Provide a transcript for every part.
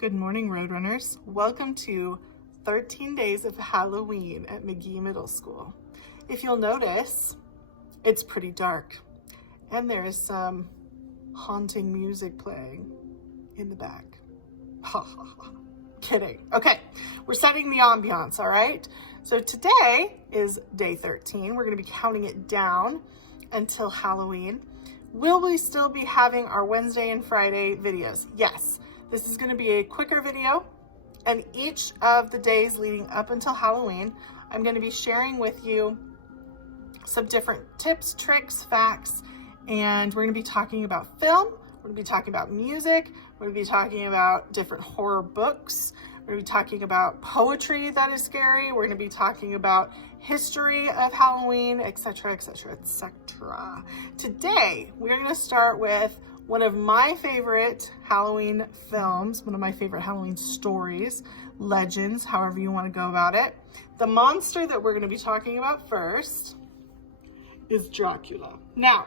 Good morning, Roadrunners. Welcome to 13 Days of Halloween at McGee Middle School. If you'll notice, it's pretty dark and there is some haunting music playing in the back. Ha ha ha. Kidding. Okay, we're setting the ambiance, all right? So today is day 13. We're going to be counting it down until Halloween. Will we still be having our Wednesday and Friday videos? Yes. This is going to be a quicker video, and each of the days leading up until Halloween, I'm going to be sharing with you some different tips, tricks, facts, and we're going to be talking about film, we're going to be talking about music, we're going to be talking about different horror books, we're going to be talking about poetry that is scary, we're going to be talking about history of Halloween, etc., etc., etc. Today, we're going to start with one of my favorite Halloween films, one of my favorite Halloween stories, legends, however you want to go about it. The monster that we're going to be talking about first is Dracula. Now,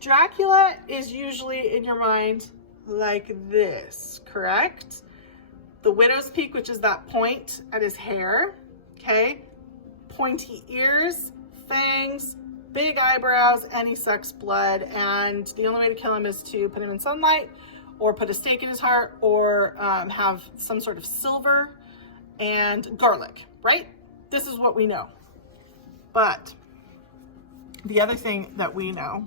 Dracula is usually in your mind like this, correct? The widow's peak, which is that point at his hair, okay? Pointy ears, fangs, big eyebrows, and he sucks blood, and the only way to kill him is to put him in sunlight or put a stake in his heart or have some sort of silver and garlic, right? This is what we know. But the other thing that we know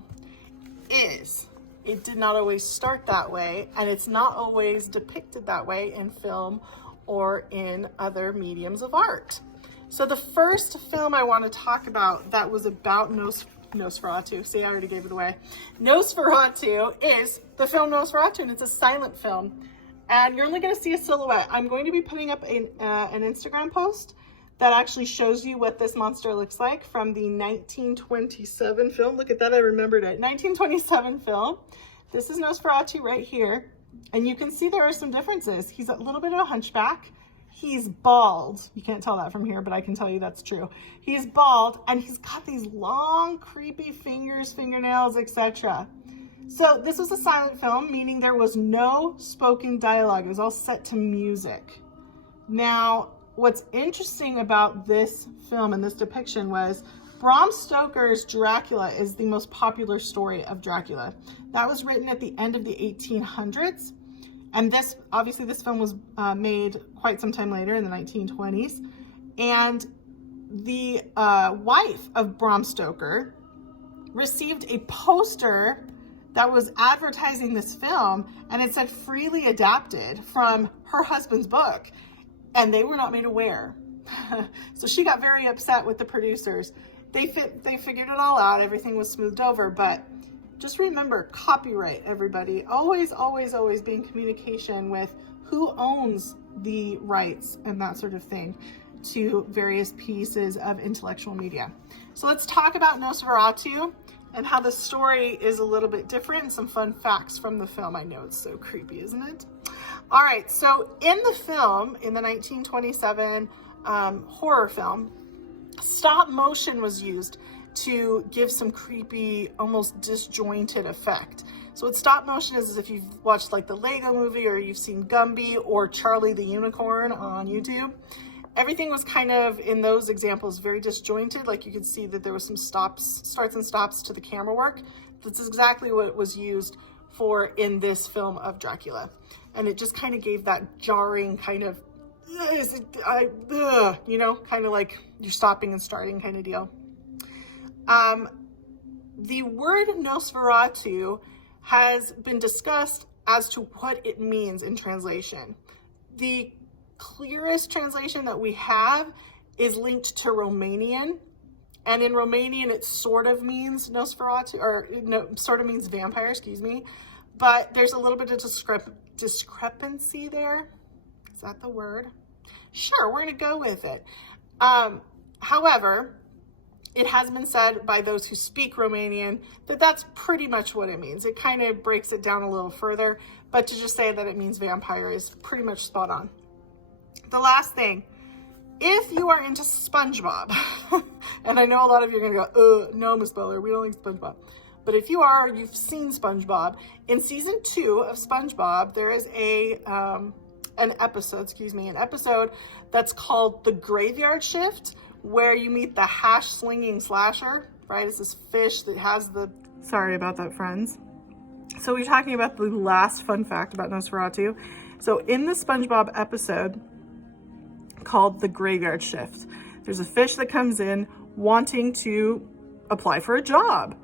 is it did not always start that way, and it's not always depicted that way in film or in other mediums of art. So the first film I want to talk about that was about Nosferatu, see, I already gave it away. Nosferatu is the film Nosferatu, and it's a silent film. And you're only going to see a silhouette. I'm going to be putting up an Instagram post that actually shows you what this monster looks like from the 1927 film. Look at that, I remembered it. 1927 film. This is Nosferatu right here. And you can see there are some differences. He's a little bit of a hunchback. He's bald. You can't tell that from here, but I can tell you that's true. He's bald, and he's got these long, creepy fingers, fingernails, etc. So this was a silent film, meaning there was no spoken dialogue. It was all set to music. Now, what's interesting about this film and this depiction was Bram Stoker's Dracula is the most popular story of Dracula. That was written at the end of the 1800s. And this, obviously this film was made quite some time later in the 1920s. And the wife of Bram Stoker received a poster that was advertising this film, and it said freely adapted from her husband's book, and they were not made aware. So she got very upset with the producers. They figured it all out, everything was smoothed over, but just remember, copyright, everybody. Always, always, always be in communication with who owns the rights and that sort of thing to various pieces of intellectual media. So let's talk about Nosferatu and how the story is a little bit different and some fun facts from the film. I know it's so creepy, isn't it? All right, so in the film, in the 1927 horror film, stop motion was used to give some creepy, almost disjointed effect. So what stop motion is if you've watched like the Lego movie or you've seen Gumby or Charlie the Unicorn on YouTube, everything was kind of, in those examples, very disjointed. Like you could see that there was some starts and stops to the camera work. That's exactly what was used for in this film of Dracula. And it just kind of gave that jarring kind of, you know, kind of like you're stopping and starting kind of deal. The word Nosferatu has been discussed as to what it means in translation. The clearest translation that we have is linked to Romanian, and in Romanian it sort of means Nosferatu, or no, sort of means vampire, excuse me, but there's a little bit of discrepancy there. Is that the word? Sure, we're gonna go with it. However, it has been said by those who speak Romanian that that's pretty much what it means. It kind of breaks it down a little further, but to just say that it means vampire is pretty much spot on. The last thing, if you are into SpongeBob, and I know a lot of you are gonna go, no, Miss Beller, we don't like SpongeBob. But if you are, you've seen SpongeBob. In season 2 of SpongeBob, there is a an episode that's called The Graveyard Shift, where you meet the hash slinging slasher, right? It's this fish that has the, sorry about that, friends. So we're talking about the last fun fact about Nosferatu. So in the SpongeBob episode called The Graveyard Shift, there's a fish that comes in wanting to apply for a job.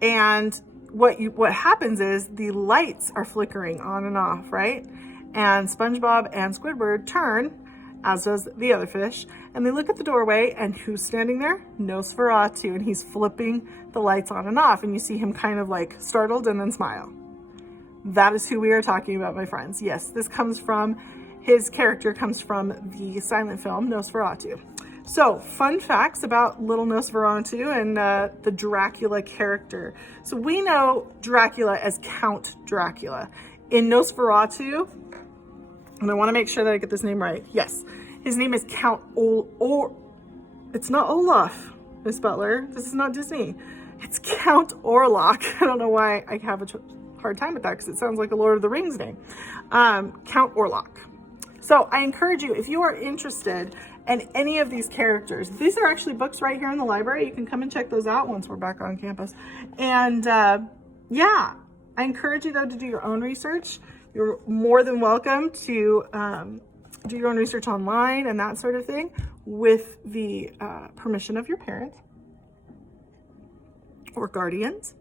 And what happens is the lights are flickering on and off, right? And SpongeBob and Squidward turn, as does the other fish, and they look at the doorway, and who's standing there? Nosferatu, and he's flipping the lights on and off, and you see him kind of like startled and then smile. That is who we are talking about, my friends. Yes, this comes from, his character comes from the silent film Nosferatu. So, fun facts about little Nosferatu and the Dracula character. So we know Dracula as Count Dracula. In Nosferatu, and I want to make sure that I get this name right. Yes, his name is Count it's not Olaf, Miss Butler. This is not Disney. It's Count Orlok. I don't know why I have a hard time with that because it sounds like a Lord of the Rings name. Count Orlok. So I encourage you, if you are interested in any of these characters, these are actually books right here in the library. You can come and check those out once we're back on campus. And yeah, I encourage you though to do your own research. You're more than welcome to do your own research online and that sort of thing with the permission of your parents or guardians.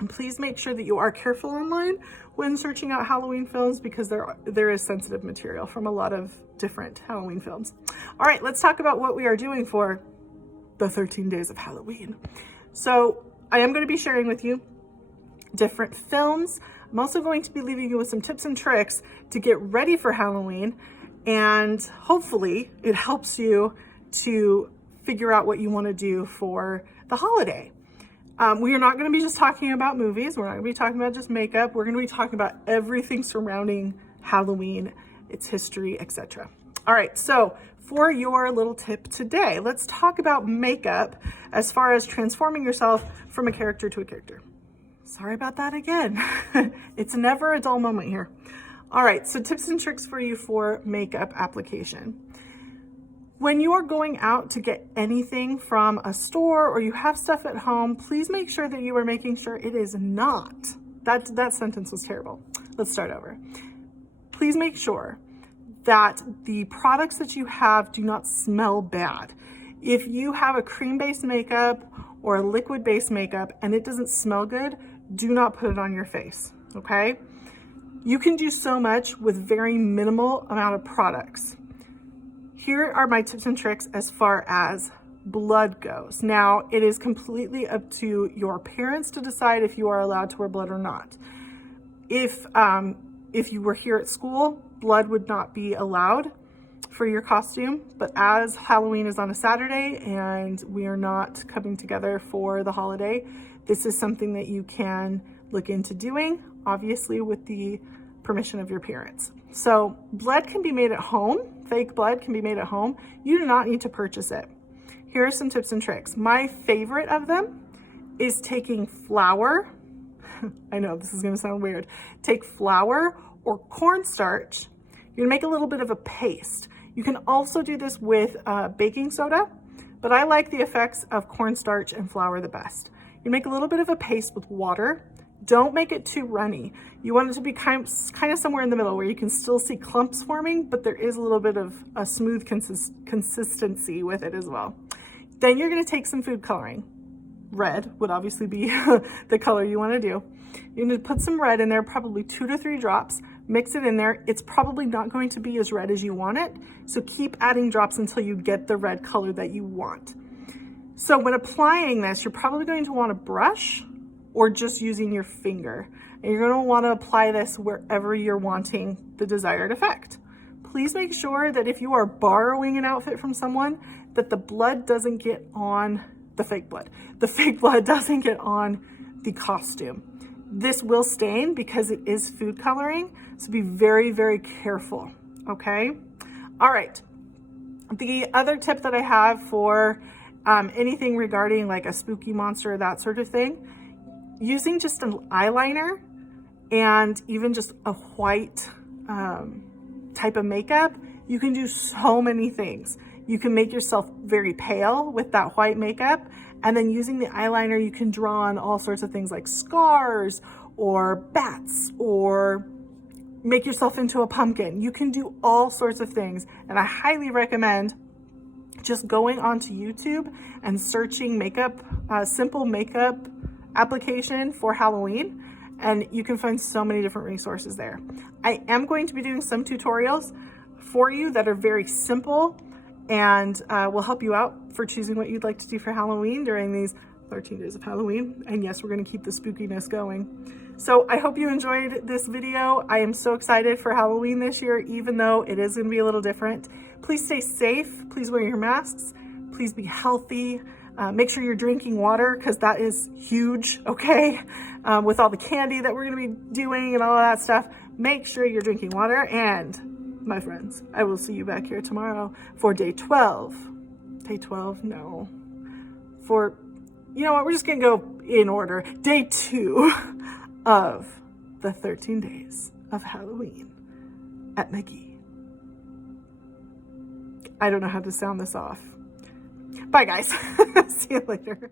And please make sure that you are careful online when searching out Halloween films because there is sensitive material from a lot of different Halloween films. All right, let's talk about what we are doing for the 13 days of Halloween. So I am going to be sharing with you different films. I'm also going to be leaving you with some tips and tricks to get ready for Halloween, and hopefully it helps you to figure out what you want to do for the holiday. We are not going to be just talking about movies. We're not going to be talking about just makeup. We're going to be talking about everything surrounding Halloween, its history, etc. All right, so for your little tip today, let's talk about makeup as far as transforming yourself from a character to a character. Sorry about that again. It's never a dull moment here. All right, so tips and tricks for you for makeup application. When you are going out to get anything from a store or you have stuff at home, please make sure that you are making sure it is not. That sentence was terrible. Let's start over. Please make sure that the products that you have do not smell bad. If you have a cream-based makeup or a liquid-based makeup and it doesn't smell good, do not put it on your face, okay? You can do so much with very minimal amount of products. Here are my tips and tricks as far as blood goes. Now, it is completely up to your parents to decide if you are allowed to wear blood or not. If you were here at school, blood would not be allowed for your costume, but as Halloween is on a Saturday and we are not coming together for the holiday, this is something that you can look into doing, obviously with the permission of your parents. So blood can be made at home. Fake blood can be made at home. You do not need to purchase it. Here are some tips and tricks. My favorite of them is taking flour. I know this is going to sound weird. Take flour or cornstarch. You're going to make a little bit of a paste. You can also do this with baking soda, but I like the effects of cornstarch and flour the best. You make a little bit of a paste with water. Don't make it too runny. You want it to be kind of somewhere in the middle where you can still see clumps forming, but there is a little bit of a smooth consistency with it as well. Then you're going to take some food coloring. Red would obviously be the color you want to do. You're going to put some red in there, probably 2 to 3 drops. Mix it in there. It's probably not going to be as red as you want it, so keep adding drops until you get the red color that you want. So when applying this, you're probably going to want a brush or just using your finger. And you're going to want to apply this wherever you're wanting the desired effect. Please make sure that if you are borrowing an outfit from someone, that the blood doesn't get on the fake blood. The fake blood doesn't get on the costume. This will stain because it is food coloring, so be very, very careful, okay? All right, the other tip that I have for anything regarding like a spooky monster, that sort of thing, using just an eyeliner and even just a white type of makeup, you can do so many things. You can make yourself very pale with that white makeup, and then using the eyeliner, you can draw on all sorts of things like scars or bats, or make yourself into a pumpkin. You can do all sorts of things, and I highly recommend just going onto YouTube and searching makeup, simple makeup application for Halloween, and you can find so many different resources there. I am going to be doing some tutorials for you that are very simple and will help you out for choosing what you'd like to do for Halloween during these 13 days of Halloween. And yes, we're gonna keep the spookiness going. So I hope you enjoyed this video. I am so excited for Halloween this year, even though it is gonna be a little different. Please stay safe, please wear your masks, please be healthy. Make sure you're drinking water, because that is huge, okay? With all the candy that we're gonna be doing and all of that stuff, make sure you're drinking water. And my friends, I will see you back here tomorrow for day 12. Day 12, no. For, you know what, we're just gonna go in order. Day 2 of the 13 days of Halloween at McGee. I don't know how to sound this off. Bye guys, see you later.